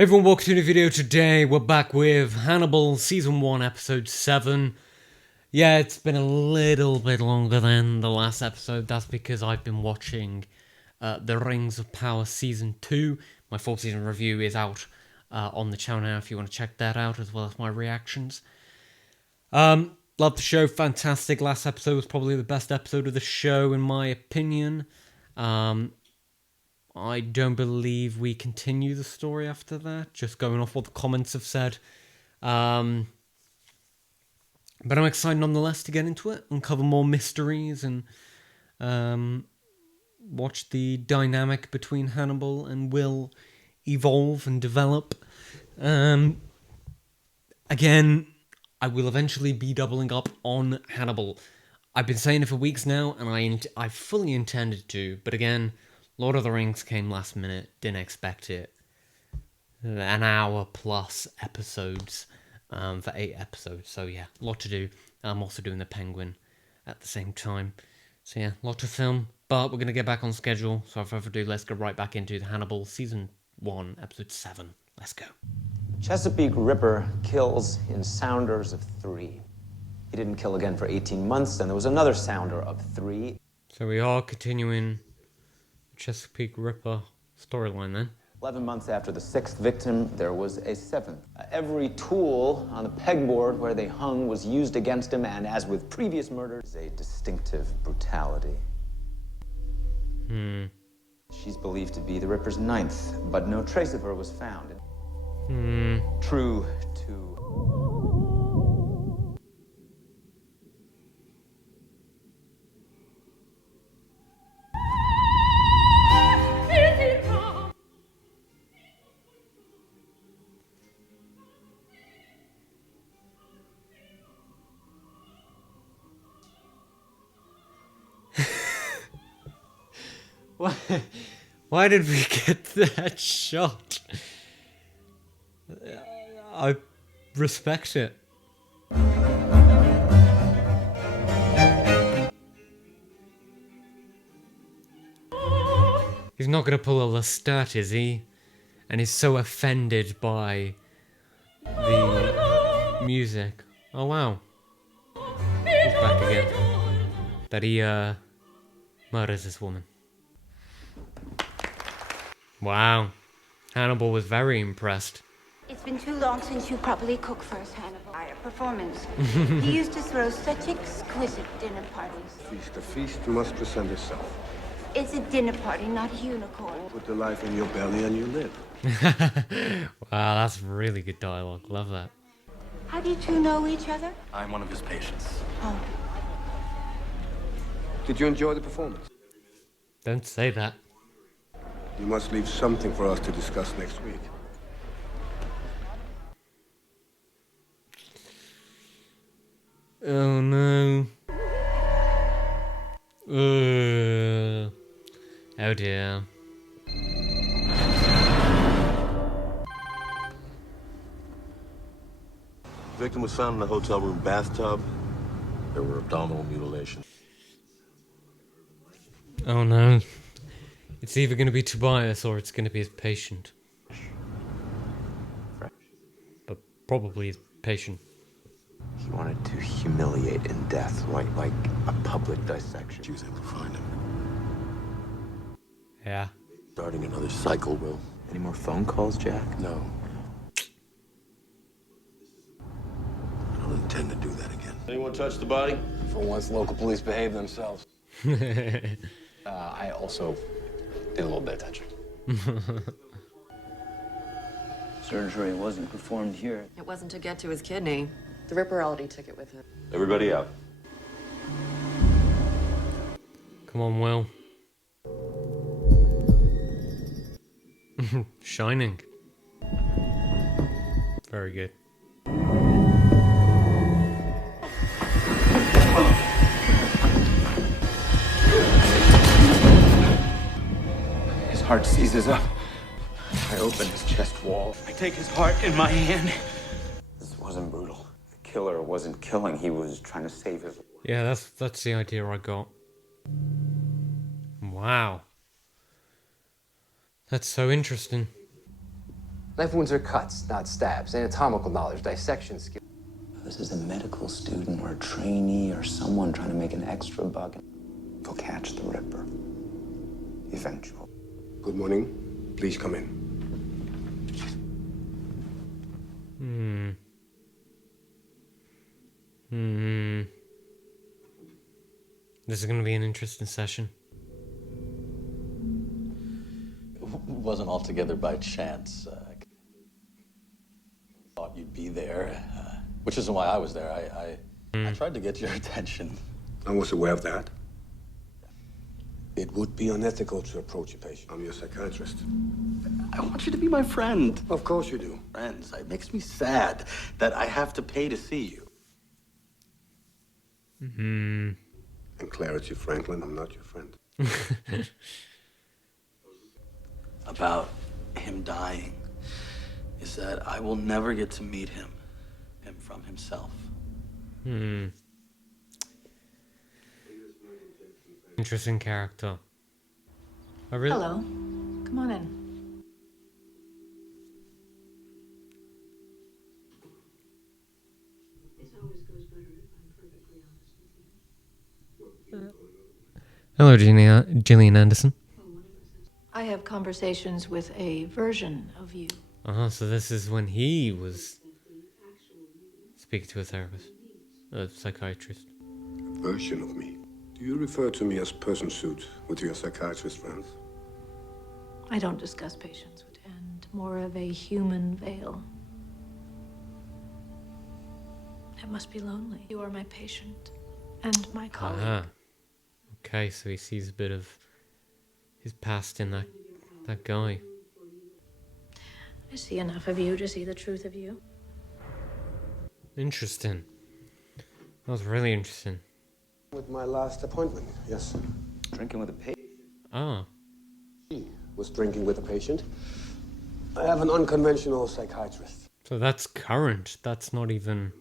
Hey everyone, welcome to a new video. Today we're back with Hannibal Season 1 Episode 7. Yeah, it's been a little bit longer than the last episode. That's because I've been watching The Rings of Power Season 2. My full season review is out on the channel now if you want to check that out, as well as my reactions. Love the show, fantastic. Last episode was probably the best episode of the show in my opinion. I don't believe we continue the story after that, just going off what the comments have said. But I'm excited nonetheless to get into it, uncover more mysteries, and watch the dynamic between Hannibal and Will evolve and develop. Again, I will eventually be doubling up on Hannibal. I've been saying it for weeks now, and I fully intended to, but again, Lord of the Rings came last minute, didn't expect it. An hour plus episodes for 8 episodes, so yeah, a lot to do. I'm also doing the Penguin at the same time. So yeah, a lot to film, but we're going to get back on schedule. So without further ado, let's go right back into the Hannibal Season 1, Episode 7. Let's go. Chesapeake Ripper kills in sounders of 3. He didn't kill again for 18 months, and there was another sounder of 3. So we are continuing Chesapeake Ripper storyline then. 11 months after the 6th victim, there was a 7th. Every tool on the pegboard where they hung was used against him, and as with previous murders, a distinctive brutality. She's believed to be the Ripper's 9th, but no trace of her was found. True to... Why did we get that shot? I respect it. He's not gonna pull a Lestat, is he? And he's so offended by the music. Oh wow. He's back again. That he murders this woman. Wow. Hannibal was very impressed. It's been too long since you properly cooked for us, Hannibal. Our performance. You used to throw such exquisite dinner parties. The feast must present itself. It's a dinner party, not a unicorn. Put the life in your belly and you live. Wow, that's really good dialogue. Love that. How do you two know each other? I'm one of his patients. Oh. Did you enjoy the performance? Don't say that. You must leave something for us to discuss next week. Oh no. Oh dear. The victim was found in the hotel room bathtub. There were abdominal mutilations. Oh no. It's either going to be Tobias or it's going to be his patient. But probably his patient. He wanted to humiliate in death, like a public dissection. She was able to find him. Yeah. Starting another cycle, Will. Any more phone calls, Jack? No. I don't intend to do that again. Anyone touch the body? For once, local police behave themselves. I also did a little bit of touching. Surgery wasn't performed here. It wasn't to get to his kidney. The Ripper already took it with him. Everybody out. Come on, Will. Shining. Very good. His heart seizes up. I open his chest wall. I take his heart in my hand. This wasn't brutal. The killer wasn't killing. He was trying to save his... Yeah, that's the idea I got. Wow. That's so interesting. Knife wounds are cuts, not stabs. Anatomical knowledge, dissection skill. This is a medical student or a trainee or someone trying to make an extra buck. They'll catch the Ripper. Eventually. Good morning. Please come in. This is going to be an interesting session. It wasn't altogether by chance. I thought you'd be there, which isn't why I was there. I tried to get your attention. I was aware of that. It would be unethical to approach a patient. I'm your psychiatrist. I want you to be my friend. Of course you do. Friends, it makes me sad that I have to pay to see you. And clarity, Franklin, I'm not your friend. About him dying is that I will never get to meet him from himself. Interesting character. I really... Hello. Come on in. Hello, Gillian Anderson. I have conversations with a version of you. So this is when he was speaking to a therapist, a psychiatrist. A version of me. Do you refer to me as person suit with your psychiatrist friends? I don't discuss patients and more of a human veil. It must be lonely. You are my patient and my colleague. Okay, so he sees a bit of his past in that guy. I see enough of you to see the truth of you. Interesting. That was really interesting. With my last appointment, yes. Drinking with a patient. Ah. He was drinking with a patient. I have an unconventional psychiatrist. So that's current. That's not even...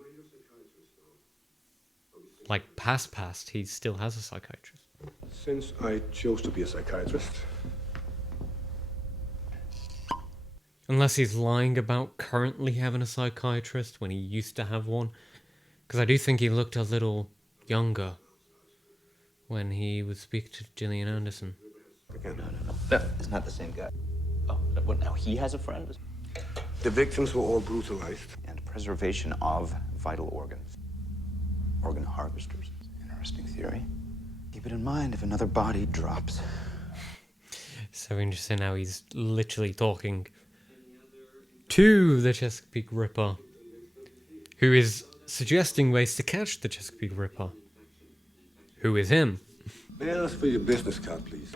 like past. He still has a psychiatrist. Since I chose to be a psychiatrist, unless he's lying about currently having a psychiatrist when he used to have one. Because I do think he looked a little younger when he would speak to Gillian Anderson. again, No, it's not the same guy. Oh, what, now he has a friend? the victims were all brutalized. And preservation of vital organs. Organ harvesters. Interesting theory. Keep it in mind if another body drops. So interesting how he's literally talking to the Chesapeake Ripper, who is suggesting ways to catch the Chesapeake Ripper, who is him. May I ask for your business card, please?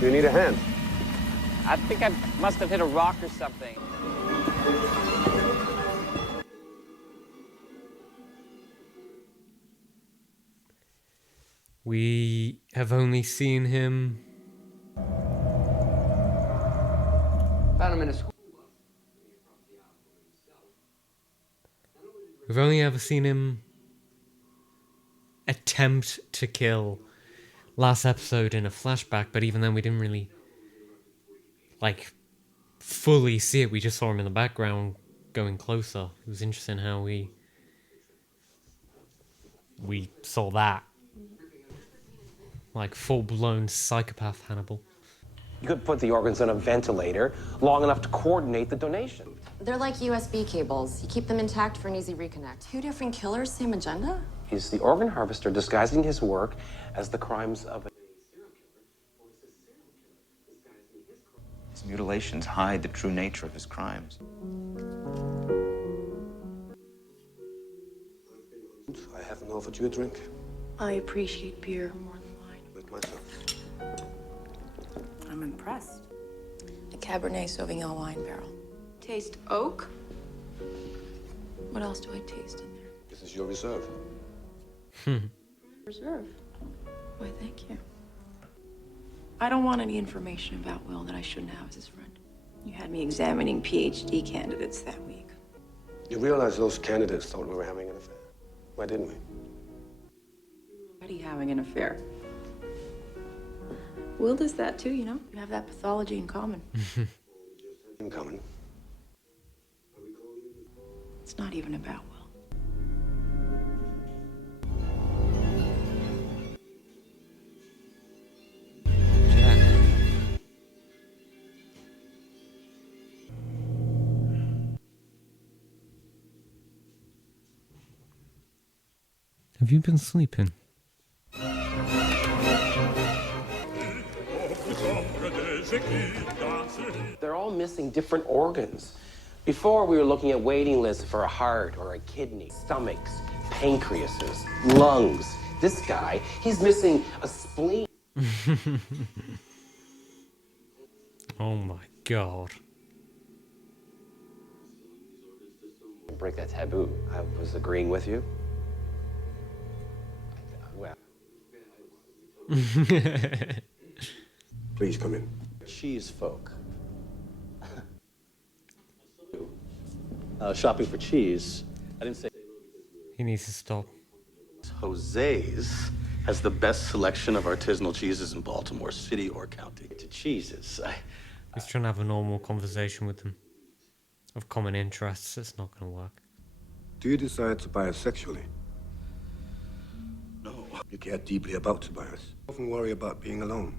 You need a hand? I think I must have hit a rock or something. We have only seen him... Found him in a school. We've only ever seen him attempt to kill last episode in a flashback, but even then we didn't really, like, fully see it. We just saw him in the background going closer. It was interesting how we saw that. Like, full-blown psychopath Hannibal. You could put the organs on a ventilator long enough to coordinate the donation. They're like USB cables. You keep them intact for an easy reconnect. Two different killers, same agenda? He's the organ harvester disguising his work as the crimes of a His mutilations hide the true nature of his crimes. I haven't offered you a drink. I appreciate beer more than wine. Like myself. I'm impressed. A Cabernet Sauvignon wine barrel. Taste oak? What else do I taste in there? This is your reserve. Reserve. Why, thank you. I don't want any information about Will that I shouldn't have as his friend. You had me examining PhD candidates that week. You realize those candidates thought we were having an affair. Why didn't we? Already have having an affair. Will does that too, you know? You have that pathology in common. In common. It's not even about Will. Have you been sleeping? They're all missing different organs. Before, we were looking at waiting lists for a heart or a kidney, stomachs, pancreases, lungs. This guy, he's missing a spleen. Oh my god. Break that taboo. I was agreeing with you. Well. Please come in. Cheese folk. Shopping for cheese. I didn't say. He needs to stop. Jose's has the best selection of artisanal cheeses in Baltimore City or county. To cheeses, He's trying to have a normal conversation with them. Of common interests, it's not going to work. Do you decide to bias sexually? No. You care deeply about Tobias. Often worry about being alone.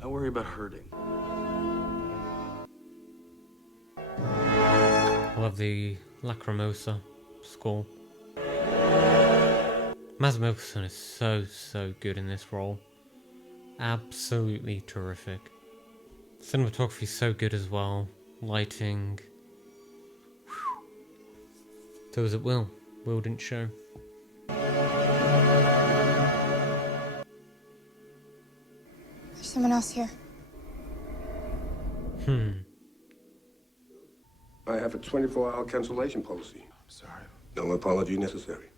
I worry about hurting. I love the Lacrimosa score. Mads Mikkelsen is so good in this role. Absolutely terrific. Cinematography is so good as well. Lighting. Whew. So was it Will. Will didn't show. There's someone else here. I have a 24-hour cancellation policy. I'm sorry. No apology necessary.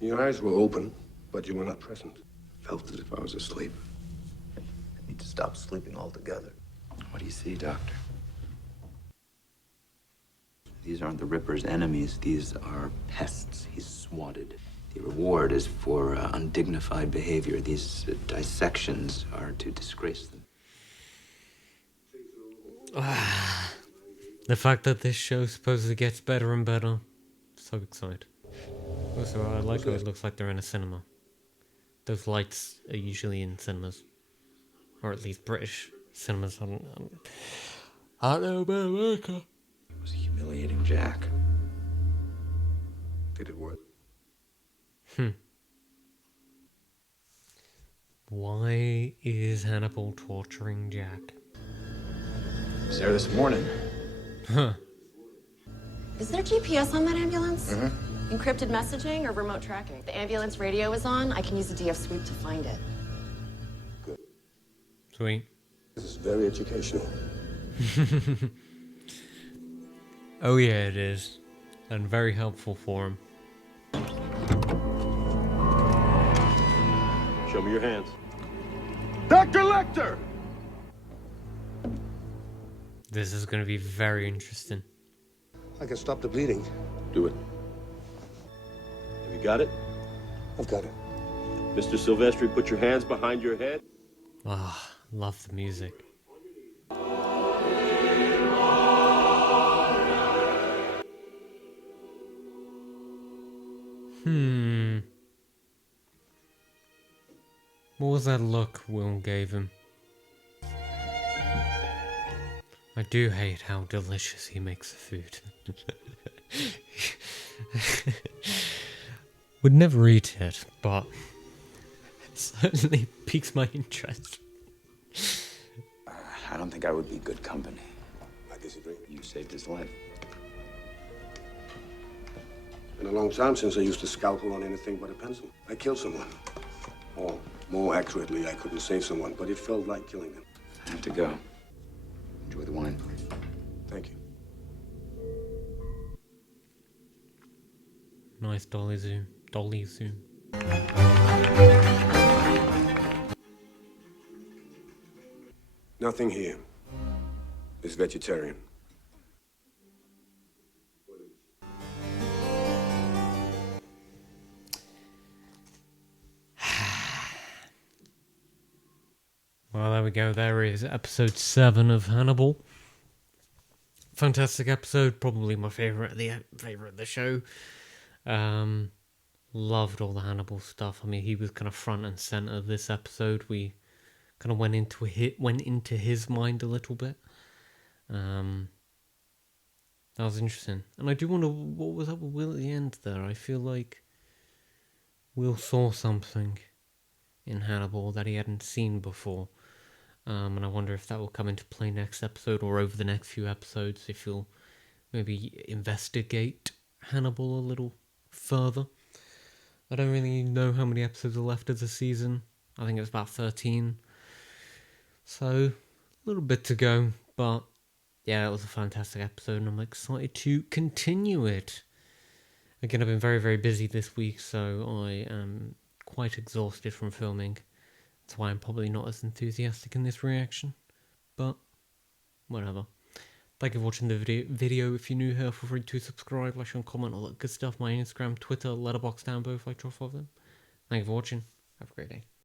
Your eyes were open, but you were not present. Felt as if I was asleep. I need to stop sleeping altogether. What do you see, Doctor? These aren't the Ripper's enemies. These are pests he's swatted. The reward is for undignified behavior. These dissections are to disgrace them. The fact that this show supposedly gets better and better. So excited. Also, I like how it looks like they're in a cinema. Those lights are usually in cinemas. Or at least British cinemas. I don't know about America. It was humiliating Jack. Did it work? Why is Hannibal torturing Jack? I was there this morning. Huh. Is there GPS on that ambulance? Encrypted messaging or remote tracking? The ambulance radio is on. I can use the DF sweep to find it. Good. Sweet. This is very educational. Oh yeah, it is. And very helpful for him. Show me your hands. Dr. Lecter! This is going to be very interesting. I can stop the bleeding. Do it. Have you got it? I've got it. Mr. Silvestri, put your hands behind your head. Ah, love the music. What was that look Will gave him? I do hate how delicious he makes the food. Would never eat it, but it certainly piques my interest. I don't think I would be good company. I disagree. You saved his life. Been a long time since I used a scalpel on anything but a pencil. I killed someone. Or, more accurately, I couldn't save someone, but it felt like killing them. I have to go. Enjoy the wine. Thank you. Nice dolly zoom. Dolly zoom. Nothing here is vegetarian. Well, there we go. There is episode 7 of Hannibal. Fantastic episode. Probably my favourite of the show. Loved all the Hannibal stuff. I mean, he was kind of front and centre of this episode. We kind of went into his mind a little bit. That was interesting. And I do wonder what was up with Will at the end there. I feel like Will saw something in Hannibal that he hadn't seen before. And I wonder if that will come into play next episode or over the next few episodes, if he'll maybe investigate Hannibal a little further. I don't really know how many episodes are left of the season. I think it's about 13. So, a little bit to go, but yeah, it was a fantastic episode and I'm excited to continue it. Again, I've been very, very busy this week, so I am quite exhausted from filming. That's why I'm probably not as enthusiastic in this reaction, but whatever. Thank you for watching the video. If you're new here, feel free to subscribe, like, and comment, all that good stuff. My Instagram, Twitter, Letterboxd down below if I drop off them. Thank you for watching. Have a great day.